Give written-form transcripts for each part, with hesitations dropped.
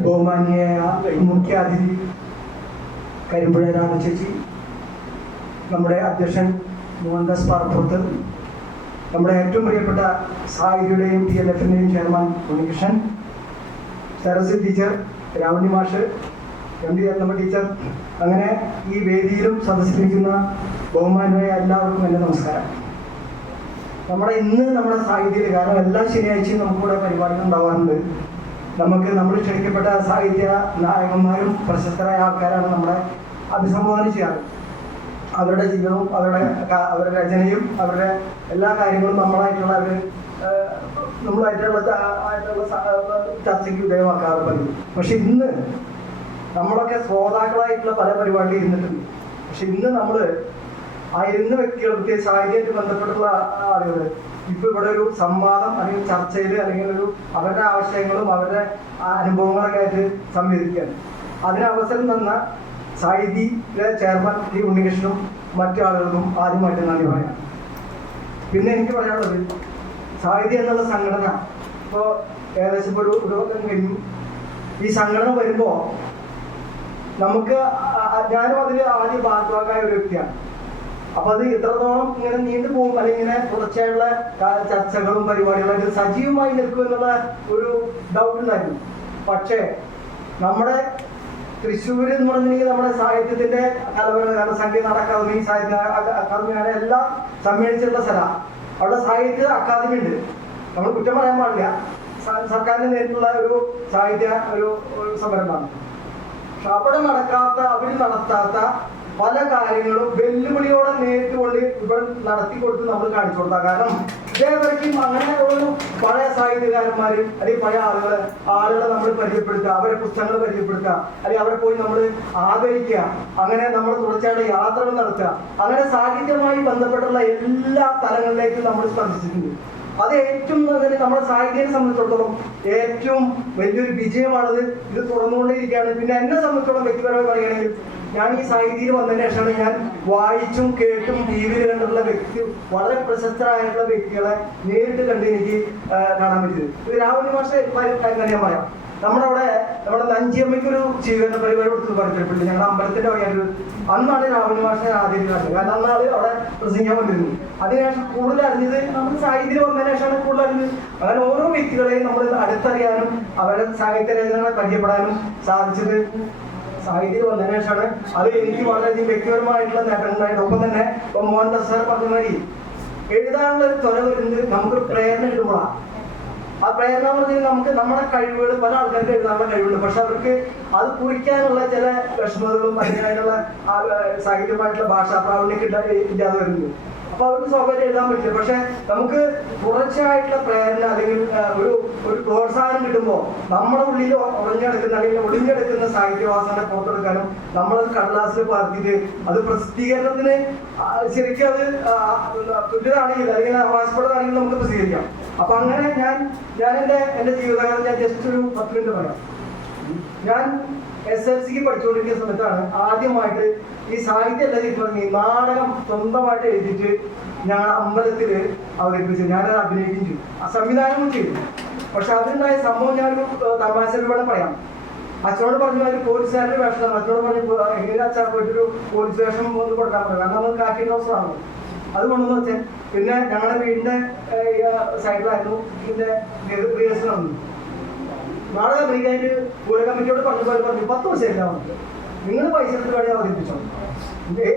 ബഹുമാന്യായ മുഖ്യ അതിഥി കരിമ്പുഴ രാമചേച്ചി, നമ്മുടെ അധ്യക്ഷൻ മോഹൻദാസ് പാറപ്പുറത്ത്, നമ്മുടെ ഏറ്റവും പ്രിയപ്പെട്ട സാഹിതിയുടെയും TLF-ന്റെയും ചെയർമാൻ ഉണ്ണികൃഷ്ണൻ, സരസ്വതി ടീച്ചർ, രാവണി മാഷ്, MD രത്നമ്മ ടീച്ചർ, അങ്ങനെ ഈ വേദിയിലും സദസ്സിലിരിക്കുന്ന ബഹുമാനായ എല്ലാവർക്കും എൻ്റെ നമസ്കാരം. നമ്മുടെ സാഹിത്യത്തിൽ, കാരണം എല്ലാ ശനിയാഴ്ചയും നമുക്കിവിടെ പരിപാടികൾ ഉണ്ടാവാറുണ്ട്. നമ്മൾ ക്ഷണിക്കപ്പെട്ട സാഹിത്യ നായകന്മാരും പ്രശസ്തരായ ആൾക്കാരാണ് നമ്മളെ അഭിസംബോധന ചെയ്യാറ്. അവരുടെ ജീവിതവും അവരുടെ രചനയും അവരുടെ എല്ലാ കാര്യങ്ങളും നമ്മളായിട്ടുള്ള ചർച്ചയ്ക്ക് വിധേയമാക്കാറ് പതിവ്. പക്ഷെ ഇന്ന് നമ്മളൊക്കെ ശ്രോതാക്കളായിട്ടുള്ള പല പരിപാടികൾ ഇരുന്നിട്ടുണ്ട്. പക്ഷെ ഇന്ന് ഇരുന്ന വ്യക്തികൾ, പ്രത്യേകിച്ച് സാഹിത്യമായിട്ട് ബന്ധപ്പെട്ടുള്ള ആളുകൾ ഇപ്പൊ ഇവിടെ ഒരു സംവാദം അല്ലെങ്കിൽ ചർച്ചയിൽ അല്ലെങ്കിൽ അവരുടെ ആശയങ്ങളും അവരുടെ അനുഭവങ്ങളൊക്കെ ആയിട്ട് സംവദിക്കുകയാണ്. അതിന് അവസരം തന്ന സാഹിതിയിലെ ചെയർമാൻ ഉണ്ണികൃഷ്ണനും മറ്റു ആളുകൾക്കും ആദ്യമായിട്ട് നന്ദി പറയാം. പിന്നെ എനിക്ക് പറയാനുള്ളത്, സാഹിത്യം എന്നുള്ള സംഘടന ഇപ്പോൾ ഏകദേശം ഇപ്പോൾ ഒരു കഴിഞ്ഞു. ഈ സംഘടന വരുമ്പോൾ ഞാനും അതിൽ ആദ്യ ഭാഗമായ ഒരു വ്യക്തിയാണ്. അപ്പൊ അത് എത്രത്തോളം ഇങ്ങനെ നീണ്ടുപോകും അല്ലെങ്കിൽ ഇങ്ങനെ തുടർച്ചയായുള്ള ചർച്ചകളും പരിപാടികളും സജീവമായി നിൽക്കും എന്നുള്ള ഒരു ഡൗട്ട് ഉണ്ടായിരുന്നു. പക്ഷേ നമ്മുടെ തൃശ്ശൂർ എന്ന് പറഞ്ഞിട്ടുണ്ടെങ്കിൽ നമ്മുടെ സാഹിത്യത്തിന്റെ സംഗീത അക്കാദമി, സാഹിത്യ അക്കാദമി, അങ്ങനെ എല്ലാം സമ്മേളിച്ചിട്ടുള്ള സ്ഥലമാണ്. അവിടെ സാഹിത്യ അക്കാദമി ഉണ്ട്. നമ്മൾ കുറ്റം പറയാൻ പാടില്ല. സർക്കാരിന് നേരിട്ടുള്ള ഒരു സാഹിത്യ ഒരു സംരംഭമാണ്. പക്ഷെ അവിടെ അവർ നടത്താത്ത പല കാര്യങ്ങളും വെല്ലുവിളിയോടെ നേരിട്ടുകൊണ്ട് ഇവിടെ നടത്തിക്കൊടുത്ത് നമ്മൾ കാണിച്ചു കൊടുത്താൽ. കാരണം ഇതേവരയ്ക്കും അങ്ങനെ ഒരു പഴയ സാഹിത്യകാരന്മാർ അല്ലെങ്കിൽ പഴയ ആളുകളെ നമ്മൾ പരിചയപ്പെടുത്തുക, അവരെ പുസ്തകങ്ങൾ പരിചയപ്പെടുത്തുക, അല്ലെങ്കിൽ അവരെ പോയി നമ്മൾ ആദരിക്കുക, അങ്ങനെ നമ്മൾ തുടർച്ചയായിട്ട് യാത്രകൾ നടത്തുക, അങ്ങനെ സാഹിത്യവുമായി ബന്ധപ്പെട്ടുള്ള എല്ലാ തലങ്ങളിലേക്കും നമ്മൾ സ്പർശിച്ചിട്ടുണ്ട്. അത് ഏറ്റവും നമ്മുടെ സാഹിത്യത്തെ സംബന്ധിച്ചിടത്തോളം ഏറ്റവും വലിയൊരു വിജയമാണത്. ഇത് തുറന്നുകൊണ്ടേയിരിക്കുകയാണ്. പിന്നെ എന്നെ സംബന്ധിച്ചിടത്തോളം വ്യക്തിപരമായി പറയുകയാണെങ്കിൽ, ഞാൻ ഈ സാഹിത്യത്തിൽ വന്നതിന് ശേഷമാണ് ഞാൻ വായിച്ചും കേട്ടും TV-യിൽ കണ്ടിട്ടുള്ള വളരെ പ്രശസ്തരായിട്ടുള്ള വ്യക്തികളെ നേരിട്ട് കണ്ട് എനിക്ക് കാണാൻ പറ്റിയത്. ഇത് രാവണി മാഷ ഞാൻ പറയാം. നമ്മുടെ നഞ്ചിയമ്മയ്ക്കൊരു സ്വീകരണ പരിപാടി കൊടുത്ത് പരിചയപ്പെട്ടു. ഞങ്ങളുടെ അമ്പലത്തിന്റെ വഴിയായിട്ട് അന്നാണ് രാവണി മാഷിനെ ആദ്യം കാണുന്നത്. കാരണം അന്നാണ് അവിടെ പ്രസംഗിക്കാൻ വന്നിരുന്നത്. അതിനുശേഷം കൂടുതൽ അറിഞ്ഞത് നമ്മൾ സാഹിത്യത്തിൽ വന്നതിന് ശേഷമാണ് കൂടുതൽ അറിഞ്ഞത്. അങ്ങനെ ഓരോ വ്യക്തികളെയും നമ്മൾ അടുത്തറിയാനും അവരുടെ സാഹിത്യ രചനകളെ പരിചയപ്പെടാനും സാധിച്ചത് സാഹിത്യം വന്നതിന് ശേഷമാണ്. അത് എനിക്ക് വളരെയധികം വ്യക്തിപരമായിട്ടുള്ള നേട്ടങ്ങളുണ്ടായിട്ട്. ഒപ്പം തന്നെ ഇപ്പൊ മോഹൻദാസ് സാർ പറഞ്ഞ മാതിരി എഴുതാനുള്ള ഒരു ത്വര വരുന്നത് നമുക്കൊരു പ്രേരണ കിട്ടുമ്പോഴാണ്. ആ പ്രേരണ പറഞ്ഞാൽ നമ്മുടെ കഴിവുകൾ, പല ആൾക്കാർക്ക് എഴുതാനുള്ള കഴിവുണ്ട്. പക്ഷെ അവർക്ക് അത് കുറിക്കാനുള്ള ചില വിഷമതകളും അതിനായിട്ടുള്ള സാഹിത്യമായിട്ടുള്ള ഭാഷാ പ്രാവീണ്യം ഇല്ലാതെ വരുന്നു. അപ്പൊ അവർക്ക് സ്വാഭാവികം എഴുതാൻ പറ്റില്ല. പക്ഷെ നമുക്ക് തുടർച്ചയായിട്ടുള്ള പ്രേരണ അല്ലെങ്കിൽ ഒരു പ്രോത്സാഹനം കിട്ടുമ്പോൾ നമ്മുടെ ഉള്ളിൽ ഒളിഞ്ഞെടുക്കുന്ന സാഹിത്യവാസന പുറത്തെടുക്കാനും നമ്മളത് കടലാസിൽ പകർത്തിയിട്ട് അത് പ്രസിദ്ധീകരണത്തിന് ശരിക്കും അത് തുല്യതാണെങ്കിൽ അല്ലെങ്കിൽ അവകാശപ്പെട്ടതാണെങ്കിൽ നമുക്ക് പ്രസിദ്ധീകരിക്കാം. അപ്പൊ അങ്ങനെ ഞാൻ എന്റെ ജീവിതകാലം ഞാൻ ജസ്റ്റ് ഒരു 10 മിനിറ്റ് പറയാം. ഞാൻ SLC-ക്ക് പഠിച്ചുകൊണ്ടിരിക്കുന്ന സമയത്താണ് ആദ്യമായിട്ട് ഈ സാഹിത്യ പറഞ്ഞ് നാടകം സ്വന്തമായിട്ട് എഴുതിയിട്ട് ഞങ്ങൾ അമ്പലത്തിൽ അവതരിപ്പിച്ചു. ഞാനത് അഭിനയിക്കുകയും ചെയ്തു, സംവിധാനവും ചെയ്തു. പക്ഷെ അതിനുണ്ടായ സംഭവം ഞാനൊരു തമാശയിലൂടെ പറയാം. അച്ഛനോട് പറഞ്ഞു ഒരു പോലീസുകാരുടെ വേഷമാണ്. അച്ഛനോട് പറഞ്ഞു എങ്ങനെ അച്ഛാ പോയിട്ടൊരു പോലീസ് വേഷം ഒന്ന് കൊടുക്കാൻ പറ്റും, കാരണം അത് കാക്കിൻ്റെ അവസരമാണ്. അത് കൊണ്ടുവന്ന് വെച്ചാൽ പിന്നെ ഞങ്ങളുടെ വീടിന്റെ സൈഡിലായിരുന്നു ഇതിന്റെ റിഹേഴ്സൽ വന്നു. നാളെ അഭിനയിക്കാനായിട്ട് പൂര കമ്മിറ്റിയോട് പറഞ്ഞു 10 ദിവസം എല്ലാം നിങ്ങൾ പൈസ എടുത്ത് വേണേൽ അവതരിപ്പിച്ചോ.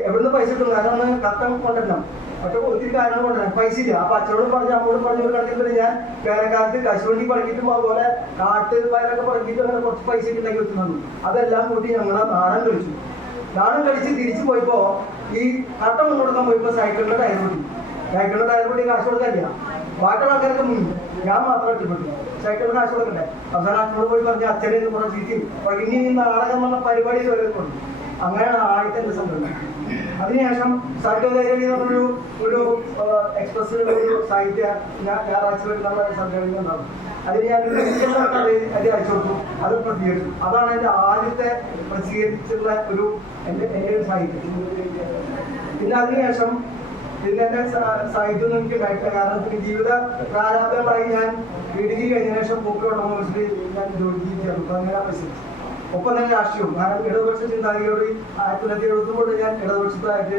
എവിടുന്ന് പൈസ കിട്ടും? കാരണം കത്തം കൊണ്ടുവരണം, പക്ഷെ ഒത്തിരി കാര്യങ്ങൾ കൊണ്ടുവരണം, പൈസ ഇല്ല. അപ്പൊ അച്ഛനോട് അമ്മോട് പറഞ്ഞു കണക്കിൽ ഞാൻ വേനൽക്കാലത്ത് കശുവണ്ടി പടക്കിയിട്ടും അതുപോലെ കാട്ട് വയലൊക്കെ പടക്കിയിട്ട് അങ്ങനെ കുറച്ച് പൈസ ഉണ്ടാക്കി വെച്ചിട്ടുണ്ട്. അതെല്ലാം കൂട്ടി ഞങ്ങൾ നാടൻ കഴിച്ച് തിരിച്ചു പോയപ്പോ ഈ കട്ടം കൊടുക്കാൻ പോയപ്പോ സൈക്കിളിന്റെ ടയർ പൊട്ടി കാശ് കൊടുക്കാനില്ല. ബാക്കിയുള്ള ആൾക്കാരൊക്കെ മുങ്ങി, ഞാൻ മാത്രം ഒറ്റപ്പെട്ടു. സൈക്കിളിന് കാശ് കൊടുക്കണ്ടേ? അവസാനം അച്ഛനോട് പോയി പറഞ്ഞ അച്ഛനെ കുറെ ചീറ്റി ഇനി ഈ നാടകം എന്നുള്ള പരിപാടി വരുന്നുണ്ട്. അങ്ങനെയാണ് ആദ്യത്തെ എന്റെ സംഭവം. അതിനുശേഷം സർഗോദയം എന്ന് പറഞ്ഞൊരു എക്സ്പ്രസിലുള്ള ഒരു സാഹിത്യ ഞായറാഴ്ച വരുന്ന സംഘടന ഉണ്ടാകും. അതിന് ഞാൻ അത് അയച്ചു കൊടുത്തു, അത് പ്രസിദ്ധീകരിച്ചു. അതാണ് എൻ്റെ ആദ്യത്തെ പ്രസിദ്ധീകരിച്ചിട്ടുള്ള എൻ്റെ ഒരു സാഹിത്യം. പിന്നെ അതിനുശേഷം പിന്നെ എൻ്റെ സാഹിത്യം എനിക്ക് ഉണ്ടായിട്ടില്ല. കാരണം ജീവിത പ്രാരാബ്ദമായി ഞാൻ ഡിഗ്രി കഴിഞ്ഞ ശേഷം പോപ്പുലർ ഓട്ടോമൊബൈൽസിൽ ഞാൻ ജോലിക്ക് ചേർന്നു. അങ്ങനെ പരിസ്ഥിതി ഒപ്പം തന്നെ രാഷ്ട്രീയവും. കാരണം ഇടതുപക്ഷ ചിന്താഗതിയോട് 1970 ഞാൻ ഇടതുപക്ഷത്തായിട്ട്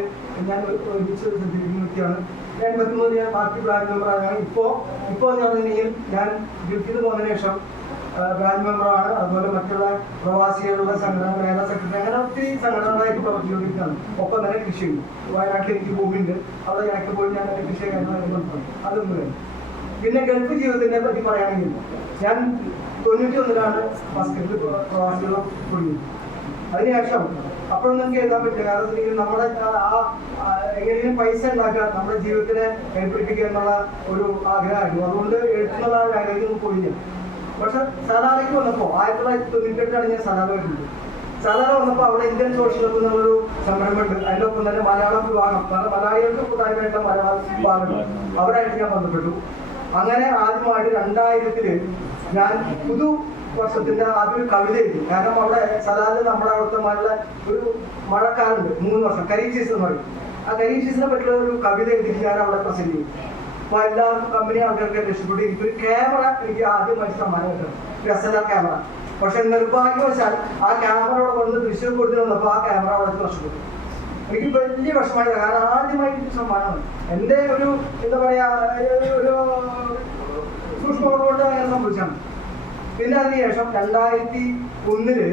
ഞാൻ ഒരുമിച്ച് സഞ്ചരിക്കുന്ന വ്യക്തിയാണ്. 83 ഞാൻ പാർട്ടി ബ്രാഞ്ച് മെമ്പറാണ്. ഇപ്പോൾ ഞാൻ ഗൾഫിൽ പോയതിനു ശേഷം ബ്രാഞ്ച് മെമ്പറാണ്. അതുപോലെ മറ്റുള്ള പ്രവാസികളുടെ സംഘടന, മേഖലാ സെക്രട്ടറി, അങ്ങനെ ഒത്തിരി സംഘടനകളായിട്ട് പ്രവർത്തിച്ചുകൊണ്ടിരിക്കുകയാണ്. ഒപ്പം തന്നെ കൃഷി. വയനാട്ടിൽ എനിക്ക് ഭൂമിയുണ്ട്. അവിടെ ഇടയ്ക്ക് പോയി ഞാൻ എൻ്റെ കൃഷിയെ കാര്യങ്ങളായിട്ട് ബന്ധപ്പെടും. അതൊന്നും വേണം. പിന്നെ ഗൾഫ് ജീവിതത്തിനെ പറ്റി പറയുകയാണെങ്കിൽ ഞാൻ 91 മസ്കറ്റിൽ പ്രവാസികളും തുടങ്ങി. അതിനുശേഷം അപ്പോഴൊന്നും എനിക്ക് എഴുതാൻ പറ്റില്ല. കാരണം നമ്മുടെ എങ്ങനെയും പൈസ ഉണ്ടാക്കുക, നമ്മുടെ ജീവിതത്തിനെ ഏർപ്പെടുപ്പിക്കുക എന്നുള്ള ഒരു ആഗ്രഹമായിരുന്നു. അതുകൊണ്ട് എഴുത്തുന്നുള്ള കാര്യമൊന്നും പോയില്ല. പക്ഷെ സലാലയ്ക്ക് വന്നപ്പോൾ 1998 ഞാൻ സലാല വരുന്നത്. സലാല വന്നപ്പോൾ അവിടെ ഇന്ത്യൻ സോഷ്യലിസം എന്നുള്ളൊരു സംരംഭമുണ്ട്. അതിൻ്റെ ഒപ്പം തന്നെ മലയാളം വിഭാഗം, കാരണം മലയാളികൾക്ക് കൂട്ടായ്മയായിട്ടുള്ള മലയാള വിഭാഗം, അവരായിട്ട് ഞാൻ ബന്ധപ്പെട്ടു. അങ്ങനെ ആദ്യമായിട്ട് 2000 ഞാൻ പുതു വർഷത്തിന്റെ ആദ്യം ഒരു കവിത എഴുതി. കാരണം അവിടെ സലാലിൽ നമ്മുടെ അവിടുത്തെ ഒരു മഴക്കാലുണ്ട്, 3 വർഷം, ഖരീഫ് സീസൺ എന്ന് പറയും. ആ ഖരീഫ് സീസണിനെ പറ്റിയുള്ള ഒരു കവിത എഴുതിയിട്ട് ഞാൻ അവിടെ പ്രസന്റ് ചെയ്യും. അപ്പൊ എല്ലാവർക്കും കമ്പനി ആൾക്കാർക്ക് രക്ഷപ്പെട്ടു. എനിക്കൊരു ക്യാമറ എനിക്ക് ആദ്യമായിട്ട് സമ്മാനം കിട്ടും, SLR ക്യാമറ. പക്ഷെ നിർഭാഗ്യവശാൽ ആ ക്യാമറ അവിടെ വന്ന് തൃശ്ശൂർ കൊടുത്തു വന്നപ്പോൾ ആ ക്യാമറ അവിടെ നഷ്ടപ്പെട്ടു. എനിക്ക് വലിയ വിഷമമായില്ല. കാരണം ആദ്യമായിട്ട് സമ്മാനമാണ്. എൻ്റെ ഒരു എന്താ പറയാ ഒരു സൂക്ഷ്മതകൊണ്ട് അങ്ങനെ സംഭവിച്ചാണ്. പിന്നെ അതിനുശേഷം 2001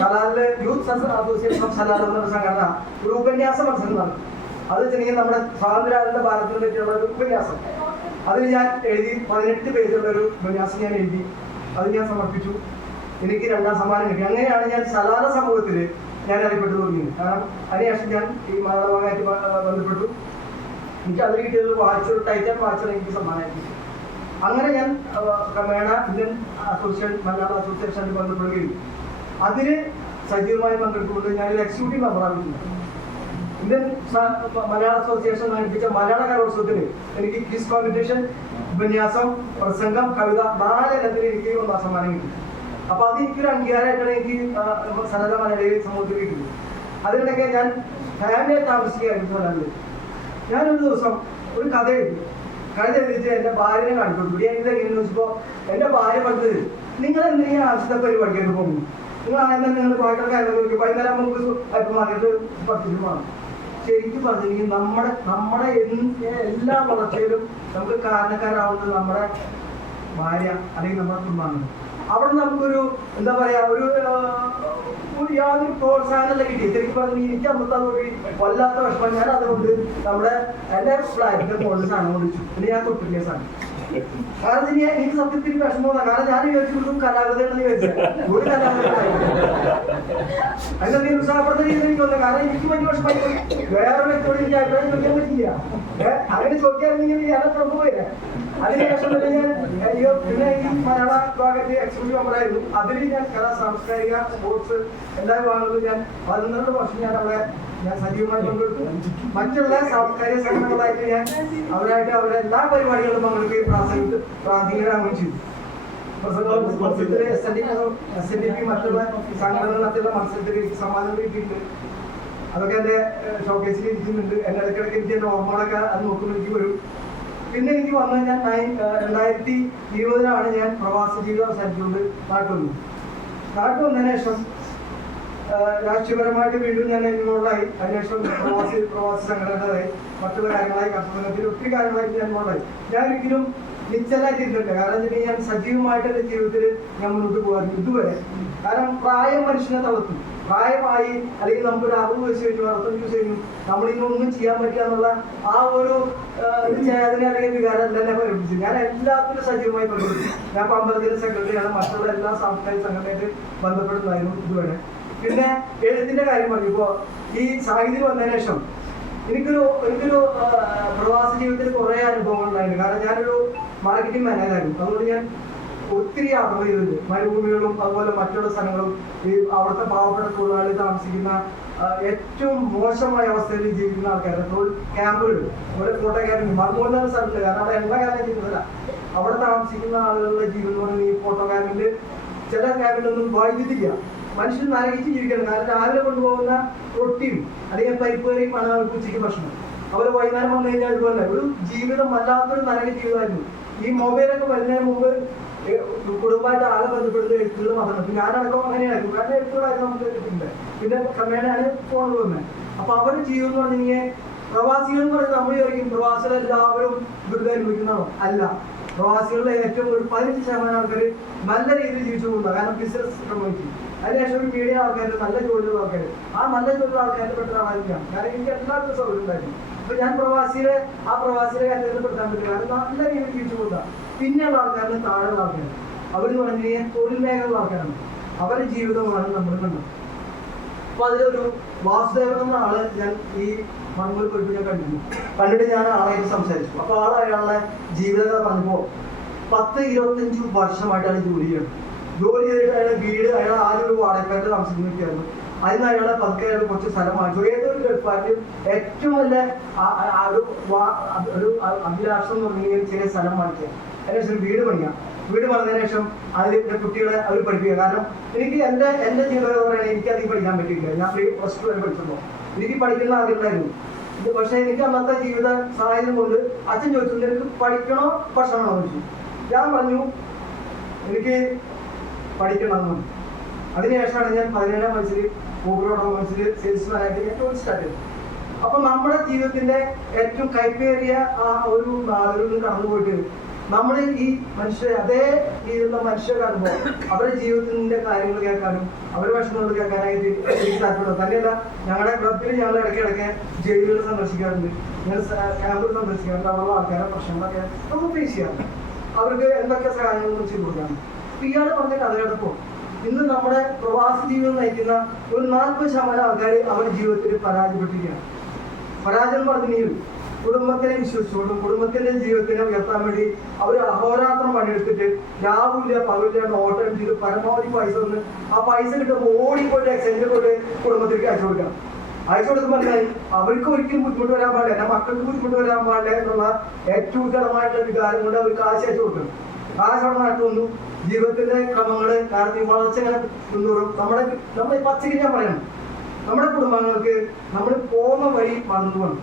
സലാലിലെ യൂത്ത് അസോസിയേഷൻ ഓഫ് സലാൽ എന്നൊരു സംഘടന ഒരു ഉപന്യാസ മത്സരം നടത്തി. അത് വെച്ചിട്ടുണ്ടെങ്കിൽ നമ്മുടെ സ്വാതന്ത്ര്യ ഭാരതത്തിനെ പറ്റിയുള്ള ഒരു ഉപന്യാസം. അതിൽ ഞാൻ എഴുതി 18 പേജുള്ള ഒരു ഉപന്യാസം ഞാൻ എഴുതി. അത് ഞാൻ സമർപ്പിച്ചു. എനിക്ക് 2ാം സമ്മാനം കിട്ടി. അങ്ങനെയാണ് ഞാൻ സലാല സമൂഹത്തിൽ ഞാൻ അറിയപ്പെട്ടു തുടങ്ങിയത്. കാരണം അതിനുശേഷം ഞാൻ ഈ മലയാളമായിട്ട് ബന്ധപ്പെട്ടു. എനിക്ക് അതിൽ കിട്ടിയത് വാച്ചർ, ടൈറ്റൻ വാച്ചർ എനിക്ക് സമ്മാനമായിട്ട്. അങ്ങനെ ഞാൻ ക്രമേണ ഇന്ത്യൻ മലയാള അസോസിയേഷനിൽ ബന്ധപ്പെടുകയും അതിൽ സജീവമായി പങ്കെടുത്തുകൊണ്ട് ഞാനൊരു എക്സിക്യൂട്ടീവ് മെമ്പറായിരുന്നു. ഇന്ത്യൻ മലയാള അസോസിയേഷൻ സംഘടിപ്പിച്ച മലയാള കലോത്സവത്തിന് എനിക്ക് ക്വിസ് കോമ്പറ്റീഷൻ, ഉപന്യാസം, പ്രസംഗം, കവിത 4 ഇനത്തിൽ എനിക്ക് 1ാം സമ്മാനം കിട്ടി. അപ്പൊ അത് എനിക്കൊരു അംഗീകാരമായിട്ടാണ് എനിക്ക് സന്നദ്ധ മലയാളി സമൂഹത്തിൽ കിട്ടുന്നത്. അതിനിടയ്ക്ക് ഞാൻ ഫാമിലിയെ താമസിക്കുകയായിരുന്നു സലാലിൽ. ഞാനൊരു ദിവസം ഒരു കഥ എഴുതി. കഥ എഴുതിയിട്ട് എൻ്റെ ഭാര്യനെ കാണിച്ചു കൊടുത്തു. ഞാൻ ഇതെങ്ങനെയെന്ന് വെച്ചപ്പോൾ എൻ്റെ ഭാര്യ പറഞ്ഞത്, നിങ്ങൾ എന്തെങ്കിലും ആവശ്യത്തെ പരിപാടിക്കായിട്ട് പോകുന്നു, നിങ്ങൾ ആദ്യം തന്നെ നിങ്ങൾ പാട്ടൊക്കെ ആയിരുന്നു വൈകുന്നേരം നമുക്ക് അല്പം മാറിയിട്ട് പഠിച്ചിട്ട് പോകണം. ശരിക്കും പറഞ്ഞിട്ടുണ്ടെങ്കിൽ നമ്മുടെ എല്ലാ വളർച്ചയിലും നമുക്ക് കാരണക്കാരാവുന്നത് നമ്മുടെ ഭാര്യ അല്ലെങ്കിൽ നമ്മുടെ കുടുംബാംഗങ്ങൾ. അവിടെ നമുക്കൊരു എന്താ പറയാ ഒരു യാതൊരു പ്രോത്സാഹനമല്ല കിട്ടി. ശരിക്കും പറഞ്ഞു എനിക്ക് അന്നത്തോട് വല്ലാത്ത വിഷമം. ഞാൻ അതുകൊണ്ട് എൻ്റെ ഫ്ലാറ്റിന്റെ മുകളിൽ സാധനം കൊണ്ടിച്ചു. പിന്നെ ഞാൻ തൊട്ടില്ല സാധനം. കാരണം എനിക്ക് സത്യത്തിൽ വിഷമമാണ്. കാരണം ഞാൻ വിചാരിച്ചു കലാകൃതയാണെന്ന് വിചാരിച്ചത്. ഒരു കലാകൃതയായി അതിനെ ഉത്സാഹപ്പെടുന്ന രീതിയിൽ എനിക്ക് വന്നത്. കാരണം എനിക്ക് വലിയ വിഷമമായി. വേറെ വ്യക്തിയോട് എനിക്ക് അഭിപ്രായം ചോദിക്കാൻ പറ്റില്ല. അങ്ങനെ ചോദിക്കാറുണ്ടെങ്കിൽ ഞാൻ പുറത്തു പോയില്ല. അതിനുശേഷം തന്നെ ഞാൻ പിന്നെ ഈ മലയാള വിഭാഗത്തിൽ എക്സിക്യൂട്ടീവ് മെമ്പറായിരുന്നു. അതിൽ ഞാൻ കലാ, സാംസ്കാരിക, സ്പോർട്സ് എല്ലാ വിഭാഗങ്ങളിലും ഞാൻ 12 വർഷം ഞാൻ സജീവമായി പങ്കെടുത്തു. മറ്റുള്ള സാംസ്കാരിക സംഘടനകളായിട്ട് ഞാൻ അവരുടെ എല്ലാ പരിപാടികളിലും പങ്കെടുക്കുകയും പ്രാഥമികരാകുകയും ചെയ്തു. മത്സരത്തില് SNDP മറ്റുള്ള സംഘടനകൾ നടത്തിയുള്ള മത്സരത്തിൽ എനിക്ക് സമ്മാനങ്ങൾ കിട്ടിയിട്ടുണ്ട്. അതൊക്കെ എൻ്റെ ഷോക്കേസിൽ ഇരിക്കുന്നുണ്ട്. എൻ്റെ ഇടയ്ക്കിടയ്ക്ക് എനിക്ക് എൻ്റെ ഓർമ്മകളൊക്കെ അത് നോക്കുമ്പോൾ എനിക്ക് വരും. പിന്നെ എനിക്ക് വന്നു ഞാൻ 2020 ഞാൻ പ്രവാസ ജീവിതം അവസാനിച്ചുകൊണ്ട് നാട്ടിൽ വന്നതിന് ശേഷം രാഷ്ട്രീയപരമായിട്ട് വീണ്ടും ഞാൻ ഇൻവോൾവായി. അതിനുശേഷം പ്രവാസി സംഘടനകളായി, മറ്റുള്ള കാര്യങ്ങളായി, കർഷകത്തിൽ ഒത്തിരി കാര്യങ്ങളായിട്ട് ഞാൻ ഇൻവോൾവായി. ഞാൻ ഒരിക്കലും നിശ്ചലായിട്ടിരുന്നില്ല. കാരണം ഞാൻ സജീവമായിട്ട് എൻ്റെ ജീവിതത്തിൽ ഞാൻ മുന്നോട്ട് പോകാറുണ്ട് ഇതുവരെ. കാരണം പ്രായം മനുഷ്യനെ തളർത്തും. പ്രായമായി അല്ലെങ്കിൽ നമുക്കൊരു 60 വയസ്സ് കഴിഞ്ഞു, 65 വയസ്സ് കഴിഞ്ഞു, നമ്മളിതൊന്നും ചെയ്യാൻ പറ്റുക എന്നുള്ള ആ ഒരു ചേതന അല്ലെങ്കിൽ വികാരം എന്നെ പഠിപ്പിച്ചു. ഞാൻ എല്ലാത്തിലും സജീവമായി പങ്കെടുത്തു. ഞാൻ അമ്പലത്തിലെ സെക്രട്ടറിയാണ്. മറ്റുള്ള എല്ലാ സാംസ്കാരിക സംഘടനയായിട്ട് ബന്ധപ്പെടുന്നതായിരുന്നു ഇതുവരെ. പിന്നെ എഴുത്തിന്റെ കാര്യം പറഞ്ഞപ്പോൾ ഈ സാഹിത്യം വന്നതിന് ശേഷം എനിക്കൊരു പ്രവാസ ജീവിതത്തിൽ കുറേ അനുഭവങ്ങൾ ഉണ്ടായിരുന്നു. കാരണം ഞാനൊരു മാർക്കറ്റിംഗ് മാനേജറായിരുന്നു. അതുകൊണ്ട് ഞാൻ ഒത്തിരി യാത്ര ചെയ്തിട്ടുണ്ട്. മരുഭൂമികളും അതുപോലെ മറ്റുള്ള സ്ഥലങ്ങളും ഈ അവിടുത്തെ പാവപ്പെട്ട തൊഴിലാളി താമസിക്കുന്ന ഏറ്റവും മോശമായ അവസ്ഥയിൽ ജീവിക്കുന്ന ആൾക്കാർ ക്യാമ്പുകൾ, അതുപോലെ ഫോട്ടോ ക്യാമ്പിങ്, മർമൂൽ എന്ന സ്ഥലത്ത്, കാരണം അവിടെ എല്ലാ കാര്യം ചെയ്യുന്നതല്ല, അവിടെ താമസിക്കുന്ന ആളുകളുടെ ജീവിതം എന്ന് പറയുന്നത് ഈ ഫോട്ടോ ക്യാമ്പിൽ ചില ക്യാമ്പിലൊന്നും വൈദ്യുതിയില്ല. മനുഷ്യൻ നരകിച്ച് ജീവിക്കണം. കാരണം രാവിലെ കൊണ്ടുപോകുന്ന റൊട്ടിയും അല്ലെങ്കിൽ പരിപ്പ് കറിയും ആണ് അവർക്ക് ഉച്ചയ്ക്ക് ഭക്ഷണം. അവർ വൈകുന്നേരം വന്നു കഴിഞ്ഞാൽ ഇതുപോലെ ഒരു ജീവിതം വല്ലാത്തൊരു നരക ജീവിതമായിരുന്നു. ഈ മൊബൈലൊക്കെ വരുന്നതിന് മുമ്പ് കുടുംബമായിട്ട് ആകെ ബന്ധപ്പെടുന്ന എഴുത്തുകൾ മാത്രമാണ്. ഇപ്പൊ ഞാനടക്കം അങ്ങനെയായിരുന്നു. കാരണം എഴുത്തുകളായിരുന്നു നമുക്ക് കിട്ടുന്നത്. പിന്നെ ക്രമേണയാണ് ഫോൺ വന്നത്. അപ്പൊ അവരുടെ ജീവിതം എന്ന് പറഞ്ഞു കഴിഞ്ഞാൽ പ്രവാസികൾ എന്ന് പറയുന്നത് നമ്മൾ ചോദിക്കും പ്രവാസികൾ എല്ലാവരും ദുരിതം അനുഭവിക്കുന്നതാണോ? അല്ല. പ്രവാസികളിലെ ഏറ്റവും ഒരു 15% ആൾക്കാർ നല്ല രീതിയിൽ ജീവിച്ചു പോകുന്നത്. കാരണം ബിസിനസ് പ്രൊമോട്ട്. അതിനുശേഷം ഒരു മീഡിയ ആൾക്കാർ, നല്ല ജോലിയുള്ള ആൾക്കാർ, ആ നല്ല ജോലിയുള്ള ആൾക്കാരുടെ പെട്ട ആളായിരിക്കാം. കാരണം എനിക്ക് എല്ലാവർക്കും സൗകര്യം ഉണ്ടായിരുന്നു. അപ്പൊ ഞാൻ പ്രവാസിയുടെ കാര്യത്തിൽ പെടുത്താൻ പറ്റില്ല. കാരണം നല്ല രീതിയിൽ ജീവിച്ചു പോകുന്ന പിന്നെയുള്ള ആൾക്കാരുടെ താഴെയുള്ള ആൾക്കാർ അവരെന്ന് പറഞ്ഞു കഴിഞ്ഞാൽ തൊഴിൽ മേഖലയുള്ള ആൾക്കാരാണ്. അവരുടെ ജീവിതമാണ് നമ്മൾ കണ്ടത്. അപ്പൊ അതിലൊരു വാസുദേവൻ എന്ന ആള് ഞാൻ ഈ മണമ്പൂർ പോയിട്ട് ഞാൻ കണ്ടിട്ട് ഞാൻ ആളായിട്ട് സംസാരിച്ചു. അപ്പൊ അയാളുടെ ജീവിതം പറഞ്ഞപ്പോ 10-25 വർഷമായിട്ട് അയാൾ ജോലി ചെയ്യണം. ജോലി ചെയ്തിട്ട് അയാളെ വീട് അയാൾ ആദ്യം ഒരു വാടകക്കായിട്ട് താമസിക്കുന്നൊക്കെയായിരുന്നു. അതിന് അയാളെ പതുക്കെ അയാൾ കുറച്ച് സ്ഥലം വാങ്ങിച്ചു. ഏതൊരു ഗൾഫാർക്കും ഏറ്റവും വലിയ ഒരു അഭിലാഷം എന്ന് പറഞ്ഞാൽ ചെറിയ സ്ഥലം വാങ്ങിക്കുക, അതിനുശേഷം വീട് പണിയാം. വീട് പറഞ്ഞതിന് ശേഷം അതിൽ കുട്ടികളെ അവർ പഠിപ്പിക്കുക. കാരണം എനിക്ക് എൻ്റെ ജീവിതം എന്ന് പറയുന്നത് എനിക്ക് അധികം പഠിക്കാൻ പറ്റിയില്ല. ഞാൻ +2 വരെ പഠിച്ചപ്പോൾ എനിക്ക് പഠിക്കുന്ന ആഗ്രഹമായിരുന്നു. പക്ഷെ എനിക്ക് അന്നത്തെ ജീവിത സാഹചര്യം കൊണ്ട് അച്ഛൻ ചോദിച്ചു നിനക്ക് പഠിക്കണോ ഭക്ഷണമാണോ ചോദിച്ചു. ഞാൻ പറഞ്ഞു എനിക്ക് പഠിക്കണമെന്ന്. അതിനുശേഷമാണ് ഞാൻ 17-ാം വയസ്സിൽ ഓട്ടോമൊബൈൽസിൽ സെയിൽസ്മാനായിട്ട് ഞാൻ ജോലി സ്റ്റാർട്ട് ചെയ്തത്. അപ്പൊ നമ്മുടെ ജീവിതത്തിന്റെ ഏറ്റവും കൈപ്പേറിയ ആ ഒരു നാളുകളിൽ കടന്നുപോയിട്ട് നമ്മൾ ഈ മനുഷ്യരെ അതേ രീതിയിലുള്ള മനുഷ്യരെ കാണുമ്പോൾ അവരുടെ ജീവിതത്തിന്റെ കാര്യങ്ങൾ കേൾക്കാനും അവരുടെ വിഷമങ്ങൾ കേൾക്കാനായിട്ട് എനിക്ക് താല്പര്യം. തന്നെയല്ല ഞങ്ങളുടെ ക്ലബിൽ ഞങ്ങൾ ഇടയ്ക്കിടയ്ക്ക് ജയിലുകൾ സന്ദർശിക്കാറുണ്ട്, ഞങ്ങൾ ക്യാമ്പുകൾ സന്ദർശിക്കാറുണ്ട്. അവരുടെ ആൾക്കാരുടെ പ്രശ്നങ്ങളൊക്കെ നമുക്ക് ഫേസ് ചെയ്യാറുണ്ട്. അവർക്ക് എന്തൊക്കെ സഹായങ്ങൾ ചെയ്തു കൊടുക്കാണ്. ഇയാൾ പറഞ്ഞ കഥ കേട്ടപ്പോൾ ഇന്ന് നമ്മുടെ പ്രവാസി ജീവിതം നയിക്കുന്ന ഒരു 40% ആൾക്കാർ അവരുടെ ജീവിതത്തിൽ പരാജയപ്പെട്ടിരിക്കുകയാണ്. പരാജയം പറഞ്ഞെങ്കിൽ കുടുംബത്തിനെ വിശ്വസിച്ചുകൊണ്ടും കുടുംബത്തിന്റെ ജീവിതത്തിനെ ഉയർത്താൻ വേണ്ടി അവർ അഹോരാത്രം പണിയെടുത്തിട്ട് രാവിലെ പകലില്ലാണ്ട് ഓട്ടം ചെയ്ത് പരമാവധി പൈസ വന്ന് ആ പൈസ കിട്ടുമ്പോൾ ഓടിപ്പോയിട്ട് എക്സ്ചേഞ്ചിൽ പോയിട്ട് കുടുംബത്തിലേക്ക് അയച്ചു കൊടുക്കാം. അയച്ചു കൊടുക്കുമ്പോൾ അവർക്ക് ഒരിക്കലും ബുദ്ധിമുട്ട് വരാൻ പാടില്ല, എൻ്റെ മക്കൾക്ക് ബുദ്ധിമുട്ട് വരാൻ പാടില്ല എന്നുള്ള ഏറ്റവും ഉത്തരമായിട്ടുള്ള വികാരം കൊണ്ട് അവർ കാശ് അയച്ചു കൊടുക്കണം. കാശ് അവിടെ നാട്ടിൽ വന്നു. ജീവിതത്തിന്റെ ക്രമങ്ങൾ കാരണം വളർച്ച ഇങ്ങനെ മുന്നോറും നമ്മുടെ പച്ചയ്ക്ക് ഞാൻ പറയണം, നമ്മുടെ കുടുംബങ്ങൾക്ക് നമ്മൾ പോകുന്ന വഴി മറന്നു പോകണം.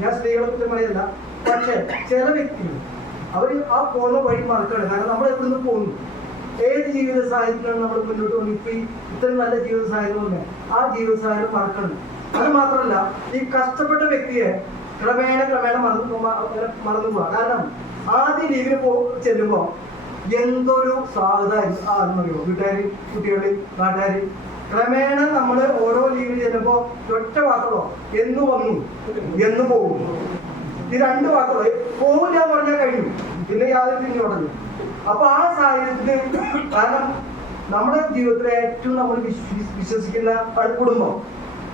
ഞാൻ സ്ത്രീകളെ കുറ്റം പറയല്ല, പക്ഷെ ചില വ്യക്തികൾ അവർ ആ പോകുന്ന വഴി മറക്കാണ്. കാരണം നമ്മൾ എവിടുന്ന് പോകുന്നു, ഏത് ജീവിത സാഹചര്യത്തിലാണ് നമ്മൾ മുന്നോട്ട് പോകുന്നത്. ഇപ്പൊ ഇത്രയും നല്ല ജീവിത സാഹചര്യം ആ ജീവിത സാഹചര്യം മറക്കണം. അത് മാത്രമല്ല ഈ കഷ്ടപ്പെട്ട വ്യക്തിയെ ക്രമേണ മറന്നു പോവാ. കാരണം ആദ്യം ലീവിന് ചെല്ലുമ്പോ എന്തൊരു സ്വാഗതമായിരുന്നു അറിയോ വീട്ടുകാർ, കുട്ടികൾ, നാട്ടുകാർ. ക്രമേണ നമ്മൾ ഓരോ ലീവിൽ ചെല്ലുമ്പോ ഒറ്റ വാക്കുകളോ എന്ന് വന്നു എന്ന് പോകും. ഈ 2 വാക്കുകളോ പോകില്ല എന്ന് പറഞ്ഞാൽ കഴിഞ്ഞു, പിന്നെ യാതൊരു തിരിഞ്ഞു പറഞ്ഞു. അപ്പൊ ആ സാഹചര്യത്തിൽ കാരണം നമ്മുടെ ജീവിതത്തിലെ ഏറ്റവും നമ്മൾ വിശ്വസിക്കുന്ന കുടുംബം,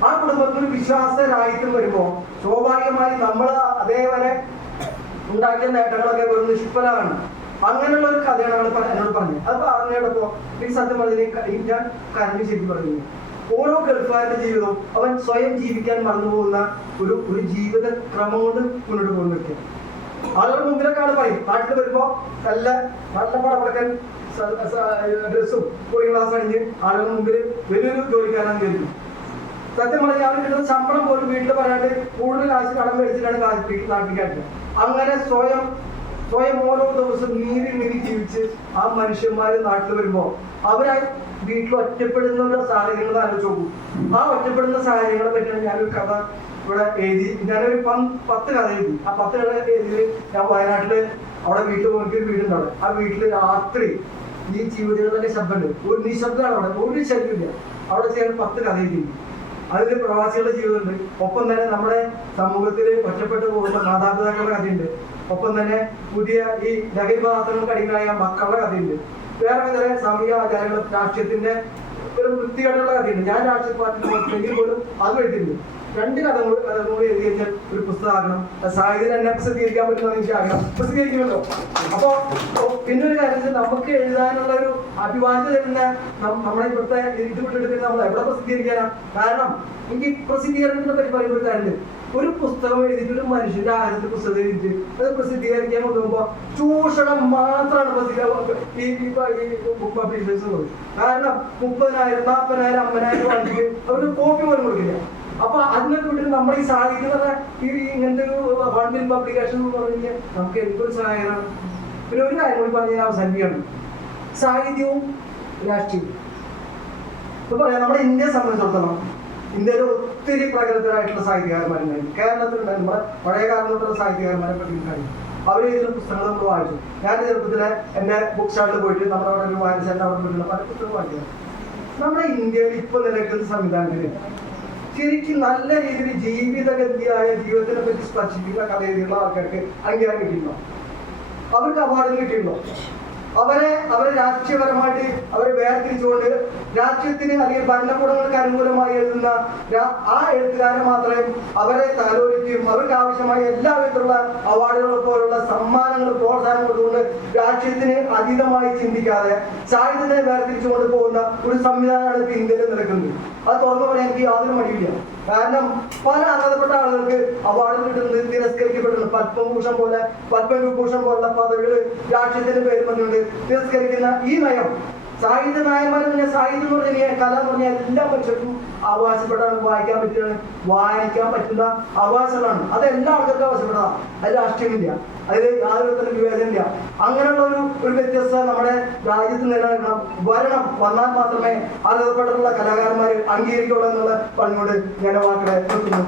ആ കുടുംബത്തിൽ വിശ്വാസരാഹിത്യം വരുമ്പോ സ്വാഭാവികമായി നമ്മൾ അതേവരെ ഉണ്ടാക്കിയ നേട്ടങ്ങളൊക്കെ വെറും നിഷ്ഫലമാണ്. അങ്ങനെയുള്ള ഒരു കഥയാണ് എന്നോട് പറഞ്ഞത്. അത് പറഞ്ഞപ്പോ ഈ സത്യം പറഞ്ഞ ഞാൻ കരഞ്ഞു ശരിക്കും പറഞ്ഞു. ഓരോ ഗൾഫുകാരുടെ ജീവിതവും അവൻ സ്വയം ജീവിക്കാൻ മറന്നു പോകുന്ന ഒരു ജീവിത ക്രമം കൊണ്ട് മുന്നോട്ട് പോകുന്ന വ്യക്തി. ആളുകളുടെ മുമ്പിലൊക്കെ ആൾ പറയും, നാട്ടിൽ വരുമ്പോ നല്ല പടപടക്കൻ ഡ്രസ്സും കൂളിംഗ് ഗ്ലാസ് അണിഞ്ഞ് ആളുകളുടെ മുമ്പിൽ വലിയൊരു ജോലിക്കാരാന്ന് കരുതും. സത്യം പറഞ്ഞാൽ അവർ കിട്ടുന്ന ശമ്പളം പോലും വീട്ടിൽ പറയാണ്ട് കൂടുതൽ കാശ് കടം മേടിച്ചിട്ടാണ് നാട്ടിലേക്ക്. അങ്ങനെ സ്വയം ഓരോ ദിവസം നീതി ജീവിച്ച് ആ മനുഷ്യന്മാര് നാട്ടിൽ വരുമ്പോ അവരാ വീട്ടിൽ ഒറ്റപ്പെടുന്ന സാഹചര്യങ്ങൾ ആലോചിച്ച് നോക്കും. ആ ഒറ്റപ്പെടുന്ന സാഹചര്യങ്ങളെ പറ്റിയാണ് ഞാനൊരു കഥ ഇവിടെ എഴുതി. ഞാനൊരു 10 കഥ എഴുതി. ആ 10 കഥ എഴുതി ഞാൻ വയനാട്ടില് അവിടെ വീട്ടിൽ എനിക്കൊരു വീടുണ്ട്. അവിടെ ആ വീട്ടില് രാത്രി ഈ ചീവടികളുടെ ശബ്ദമുണ്ട്, ഒരു നിശബ്ദമാണ്, അവിടെ ഒരു ശല്യമില്ല. അവിടെ ചെയ്യാൻ 10 കഥ എഴുതി. അതിൽ പ്രവാസികളുടെ ജീവിതമുണ്ട്. ഒപ്പം തന്നെ നമ്മുടെ സമൂഹത്തിൽ ഒറ്റപ്പെട്ടു പോകുന്ന മാതാപിതാക്കളുടെ കഥയുണ്ട്. ഒപ്പം തന്നെ പുതിയ ഈ ലഹരി പദാർത്ഥങ്ങൾക്ക് അടിമയായ മക്കളുടെ കഥയുണ്ട്. വേറെ ചില സാമൂഹിക ആചാരങ്ങൾ, രാഷ്ട്രീയത്തിന്റെ ഒരു വൃത്തികേടുള്ള കഥയുണ്ട്. ഞാൻ രാഷ്ട്രീയ പാർട്ടി പോലും അത് എഴുതിയിട്ടുണ്ട്. 2 കഥകൾ കൂടി എഴുതി കഴിഞ്ഞാൽ ഒരു പുസ്തകമാകണം. സാഹിത്യം എന്നെ പ്രസിദ്ധീകരിക്കാൻ പറ്റുമെന്ന് എനിക്ക് ആഗ്രഹം, പ്രസിദ്ധീകരിക്കുമല്ലോ. അപ്പോ പിന്നെ ഒരു കാര്യം, നമുക്ക് എഴുതാനുള്ള ഒരു അഭിവാദ്യം തരുന്ന നമ്മളെ ഇപ്പോഴത്തെ ഇത് വിട്ടിട്ട് നമ്മൾ എവിടെ പ്രസിദ്ധീകരിക്കാനാണ്? കാരണം എനിക്ക് പ്രസിദ്ധീകരണത്തിനെ പറ്റി പറയുമ്പോൾ ഒരു കാര്യമുണ്ട്. ഒരു പുസ്തകം എഴുതിയിട്ട് ഒരു മനുഷ്യന്റെ ആദ്യത്തെ പുസ്തകം എഴുതിയിട്ട് അത് പ്രസിദ്ധീകരിക്കാൻ കൊണ്ടുപോകുമ്പോ ചൂഷണം മാത്രമാണ് ഈ ബുക്ക് പബ്ലിഷേഴ്സ് ഉള്ളത്. കാരണം 30,000, 40,000, 50,000 വാങ്ങിയിട്ട് അവര് കോപ്പി പോലും കൊടുക്കില്ല. അപ്പൊ അതിനൊക്കെ വിട്ടിട്ട് നമ്മൾ ഈ സാഹിത്യം ഈ ഇങ്ങനത്തെ ഒരു ബണ്ടിൽ പബ്ലിക്കേഷൻ എന്ന് പറഞ്ഞു കഴിഞ്ഞാൽ നമുക്ക് എന്തൊരു സഹായകരമാണ്. പിന്നെ ഒരു കാര്യം കൂടി പറഞ്ഞ് ഞാൻ അവസാനിപ്പിക്കുകയാണ്. സാഹിത്യവും രാഷ്ട്രീയവും. ഇപ്പൊ പറയാം, നമ്മുടെ ഇന്ത്യയെ സംബന്ധിച്ചിടത്തോളം ഇന്ത്യയിൽ ഒത്തിരി പ്രഗത്ഭരായിട്ടുള്ള സാഹിത്യകാരന്മാരുണ്ടായിരുന്നു. കേരളത്തിലുണ്ടായിരുന്നു. നമ്മുടെ പഴയ കാലം തൊട്ടുള്ള സാഹിത്യകാരന്മാരെ പറ്റിയിട്ടുണ്ടായിരുന്നു. അവർ ഇതിന് പുസ്തകങ്ങൾ നമ്മൾ വായിച്ചു. ഞാൻ ചെറുപ്പത്തിലെ എൻ്റെ ബുക്ക് സ്റ്റാളിൽ പോയിട്ട് നമ്മുടെ അവിടെ ഒരു വായനശാല അവിടെ പോയിട്ടുള്ള പല പുസ്തകങ്ങൾ വായിച്ചത്. നമ്മുടെ ഇന്ത്യയിൽ ഇപ്പൊ നിലനിൽക്കുന്ന സംവിധാനത്തിൽ ശരിക്കും നല്ല രീതിയിൽ ജീവിതഗതിയായ ജീവിതത്തിനെ പറ്റി സ്പർശിക്കുന്ന കഥ എഴുതിയുള്ള ആൾക്കാർക്ക് അംഗീകാരം കിട്ടിയിട്ടുണ്ടോ? അവർക്ക് അവാർഡുകൾ കിട്ടിയിട്ടുണ്ടോ? അവരെ രാഷ്ട്രീയപരമായിട്ട് അവരെ വേർതിരിച്ചുകൊണ്ട് രാഷ്ട്രീയത്തിന് അല്ലെങ്കിൽ ഭരണകൂടങ്ങൾക്ക് അനുകൂലമായി എഴുതുന്ന ആ എഴുത്തുകാരെ മാത്രമേ അവരെ താലോലിക്കുകയും അവർക്ക് ആവശ്യമായ എല്ലാ വിധത്തിലുള്ള അവാർഡുകൾ പോലുള്ള സമ്മാനങ്ങൾ പ്രോത്സാഹനം കൊടുത്തുകൊണ്ട് രാഷ്ട്രീയത്തിന് അതീതമായി ചിന്തിക്കാതെ സാഹിത്യത്തിനെ വേർതിരിച്ചുകൊണ്ട് പോകുന്ന ഒരു സംവിധാനമാണ് ഇപ്പൊ ഇന്ത്യയിൽ നിലനിൽക്കുന്നത്. അത് തുറന്നു പറയാൻ എനിക്ക് യാതൊരു മടിയില്ല. കാരണം പല അർഹതപ്പെട്ട ആളുകൾക്ക് അവാർഡ് കിട്ടുന്നത് തിരസ്കരിക്കപ്പെടുന്നു. പത്മവിഭൂഷൺ പോലുള്ള പദവികൾ രാഷ്ട്രീയത്തിന്റെ പേര് പറഞ്ഞുകൊണ്ട് തിരസ്കരിക്കുന്ന ഈ നയം സാഹിത്യ നായന്മാരെന്ന് പറഞ്ഞാൽ സാഹിത്യം എന്ന് പറഞ്ഞാൽ കല എന്ന് പറഞ്ഞാൽ എല്ലാ മനുഷ്യർക്കും അവകാശപ്പെട്ടാണ് വായിക്കാൻ പറ്റുകയാണ്, വായിക്കാൻ പറ്റുന്ന അവകാശങ്ങളാണ്. അത് എല്ലാ ആൾക്കാർക്കും അവകാശപ്പെട്ടതാണ്. അത് രാഷ്ട്രീയമില്ല, അതിൽ യാതൊരു വിധത്തിലും വിവേചനമില്ല. അങ്ങനെയുള്ള ഒരു വ്യത്യസ്തത നമ്മുടെ രാജ്യത്ത് നിലനിൽക്കണം, വന്നാൽ മാത്രമേ അർഹതപ്പെട്ടിട്ടുള്ള കലാകാരന്മാർ അംഗീകരിക്കുള്ളൂ എന്നുള്ള പറഞ്ഞുകൊണ്ട് ഞാൻ വാക്കുകളെ നിർത്തുന്നു.